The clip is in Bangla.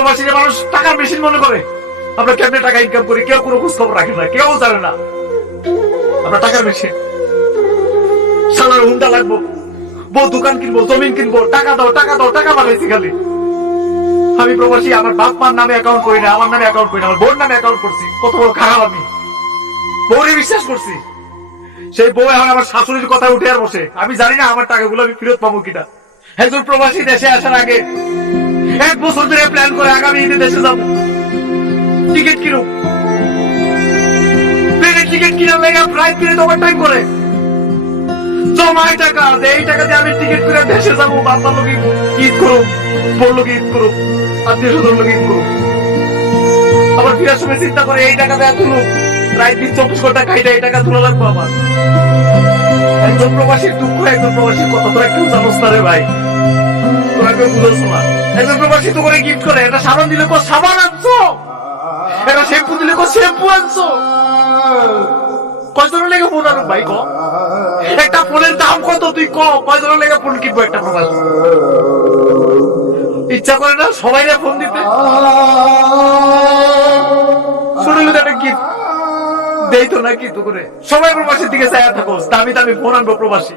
প্রবাসীরা মানুষ টাকার মেশিন মনে করে। আমরা কেমনে টাকা ইনকাম করি কেউ কোনো খোঁজ খবর রাখে না, কেউ জানে না। আমরা টাকার মেশিন, সালার হুন্ডা লাগবো, বউ দোকান কিনবো, জমিন কিনবো, টাকা দাও টাকা দাও, টাকা বানাইছি খালি। আমি প্রবাসী, আমার বাপ মার নামে অ্যাকাউন্ট করি না, আমার নামে অ্যাকাউন্ট করি না, আমার বোন নামে অ্যাকাউন্ট করছি। কত বড় খারাপ আমি, বউরে বিশ্বাস করছি। সেই বউ এখন আমার শাশুড়ির কথা উঠে আর বসে। আমি জানি না আমার টাকাগুলো আমি ফেরত পাবো কিনা। একজন প্রবাসী দেশে আসার আগে 1 বছর ধরে প্ল্যান করে আগামী ঈদে দেশে যাবো, টিকিট কিনুক, প্লেনের টিকিট কিনার লেগে ফ্লাইট কিনে তোমার টাইম করে জমায় টাকা, এই টাকা দিয়ে আমি টিকিট করে দেশে যাবো। বাচ্চার লোক ঈদ করুক, বোর লোক ঈদ করুক, আত্মীয় স্বজন লোক ঈদ করুক। আবার ফিরার সময় চিন্তা করে এই টাকা দেয়া তুলুক, রাত দিন 24 ঘন্টা খাইটা এই টাকা তুলে লাগবো আমার। একজন প্রবাসীর দুঃখ, একজন প্রবাসীর কথা তোরা কেউ জানোস না রে ভাই, তোরা কেউ বুঝোস না। একজন প্রবাসী তো করে গিফট করে, এটা সাবান দিলে কো সাবান আনছো, এটা শ্যাম্পু দিলে কো শ্যাম্পু আনছো। কয়জনের লেগে ফোন আনুক ভাই ক? একটা ফোনের দাম কত তুই ক? কয়জনের লেগে ফোন কিনবো একটা প্রবাসী? ইচ্ছা করে না সবাই ফোন দিতে? শুনলে একটা গিফট দেই তো না, কি তো করে সবাই প্রবাসীর দিকে চাইয়া থাকো, দামি দামি ফোন আনবো প্রবাসী।